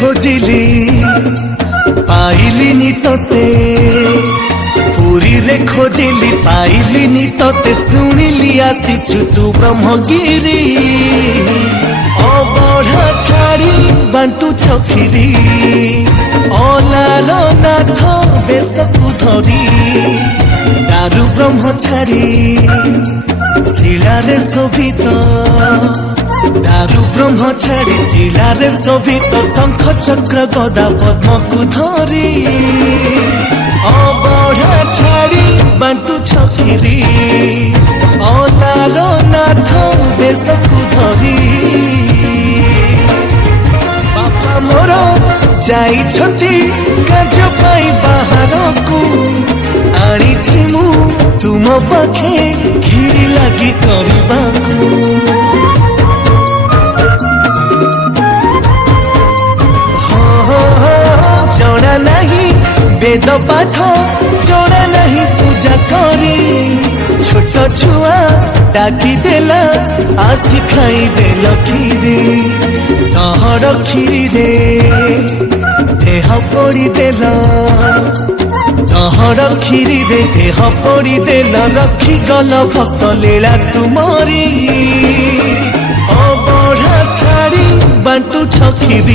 खोजिली पाइलिनी तोते पुरी रे खोजिली पाइलिनी तोते शुणिली आसीचु तू ब्रह्मगिरी अबढ़ा छाड़ी बांटू छखिरी अलार नाथ बेशकु धरी दारु ब्रह्म छाड़ी शिलारे शोभित दारु ब्रह्म छाड़ी शिलारे शोभित शंख चक्र गदा पद्म को धरी अबढ़ा छाड़ी बांटू छखिरी अलार नाथ बेशकु धरी बापा मोर जाइछंती कार्य पाई बाहरकू आनिछि मु तुम पाखे खीरी लागी करबाकू जड़ा नहीं वेद पाठ जड़ा नहीं पूजा करी छोट छुआ डाकी देला आसी खाई देल खीरी तहर खीरी रे देह पड़ी देला तहर खीरी रे देह पड़ी देला रखी गल भक्त लीला तुमरी अबढ़ा छाड़ी बांटू छखिरी।